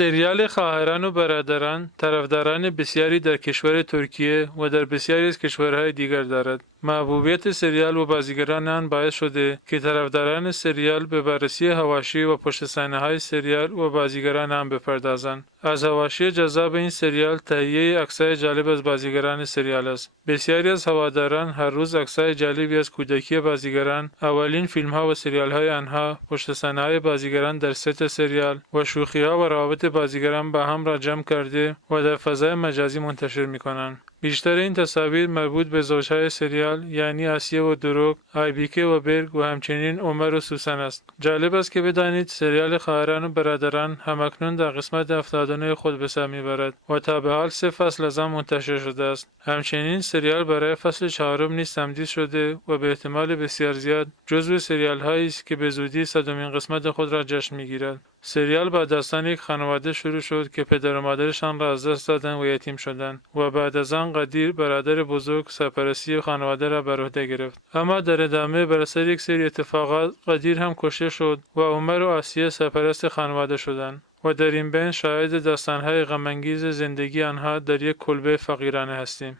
سریال خواهران و برادران طرفداران بسیاری در کشور ترکیه و در بسیاری از کشورهای دیگر دارد. محبوبیت سریال و بازیگران آن باعث شده که طرفداران سریال به بررسی حواشی و پشت صحنه‌های سریال و بازیگران آن بپردازند. از حواشی جذاب این سریال تهیه عکس‌های جالب از بازیگران سریال است. بسیاری از هواداران هر روز عکس‌های جالبی از کودکی بازیگران، اولین فیلم‌ها و سریال‌های آنها، پشت صحنه‌های بازیگران در ست سریال و شوخی‌ها و روابط بازیگران با هم را جمع کرده و در فضای مجازی منتشر می‌کنند. بیشتر این تصاویر مربوط به زوجهای سریال یعنی آسیه و دروگ، آیبیکه و برگ و همچنین عمر و سوسن است. جالب است که بدانید سریال خواهران و برادران همکنون در قسمت 79 خود به سر میبرد و تا به حال 3 فصل از آن منتشر شده است. همچنین سریال برای فصل 4 نیز تمدید شده و به احتمال بسیار زیاد جزو سریال هایی است که به زودی 100مین قسمت خود را جشن میگیرد. سریال با داستان یک خانواده شروع شد که پدر و مادرشان را از دست دادند و یتیم شدند و بعد از آن قدیر برادر بزرگ سرپرستی خانواده را بر عهده گرفت. اما در ادامه بر اثر یک سری اتفاقات قدیر هم کشته شد و عمر و آسیه سرپرست خانواده شدند و در این بین شاهد داستان‌های غم‌انگیز زندگی آنها در یک کلبه فقیرانه هستیم.